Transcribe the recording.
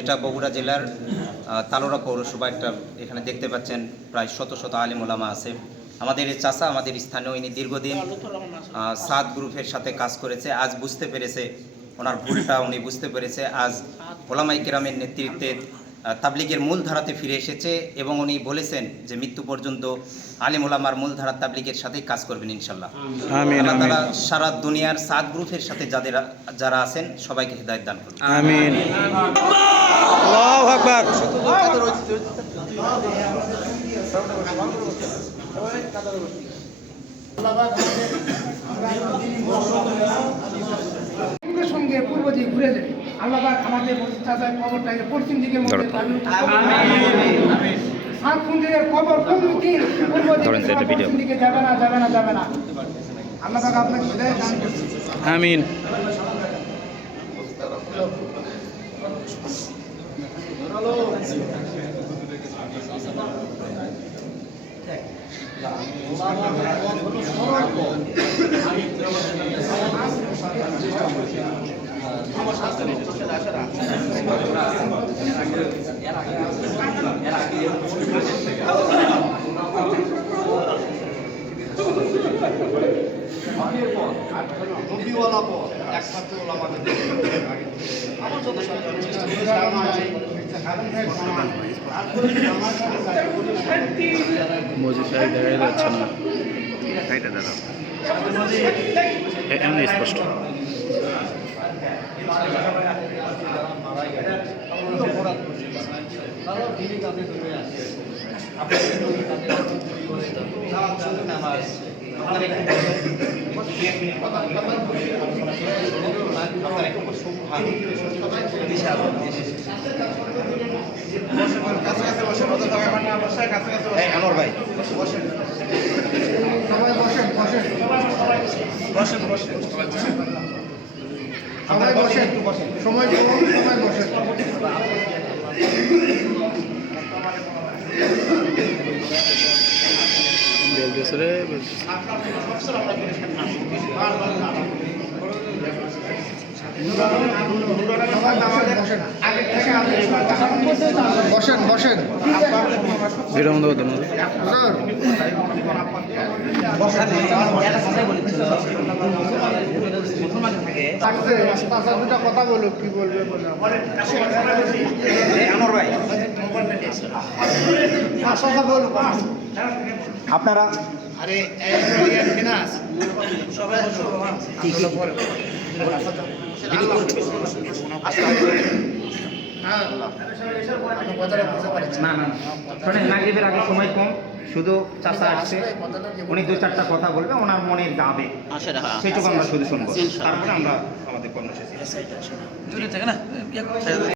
এটা বগুড়া জেলার তালোড়া পৌরসভা। একটা এখানে দেখতে পাচ্ছেন প্রায় শত শত আলেম ওলামা আছে। আমাদের এই চাচা, আমাদের স্থানীয়, ইনি দীর্ঘদিন সাদ গ্রুপের সাথে কাজ করেছে। আজ বুঝতে পেরেছে ওনার ভুলটা, উনি বুঝতে পেরেছে। আজ ওলামাই কেরামের নেতৃত্বে তাবলিগের মূল ধারাতে ফিরে এসেছে এবং উনি বলেছেন যে মৃত্যু পর্যন্ত আলেম ওলামার মূল ধারা তাবলিগের সাথেই কাজ করবেন ইনশাল্লাহ। আল্লাহ তাআলা সারা দুনিয়ার সাদ গ্রুপের সাথে যারা আছেন সবাইকে হিদায়াত দান করুন। আমিন। আল্লাহু আকবার। সঙ্গে পূর্ব দিকে ঘুরে যাবে। আল্লাহ আমাদের চাচার কবরটাকে পশ্চিম দিকের মধ্যে সাত মন্দিরের কবর পূর্ব দিকে যাবে না। আল্লাহ আপনাকে হিদায়াত দান করুন। আমিন। মজি সাহেব দেখা যাচ্ছে না, এমনি স্পষ্ট। আনোয়ার ভাই সবাই বসেন। সময় বসেন। বেলতেছে রে, বসেন। বিরাম দেবো তো কথা বলো, কি বলবে আপনারা মাগরিবের আগে সময় কম, শুধু চাচা আসছে, উনি 2-4টা কথা বলবে, ওনার মনে যাবে সেটুকু আমরা শুধু শুনবো, তারপরে আমরা আমাদের কর্মসূচি।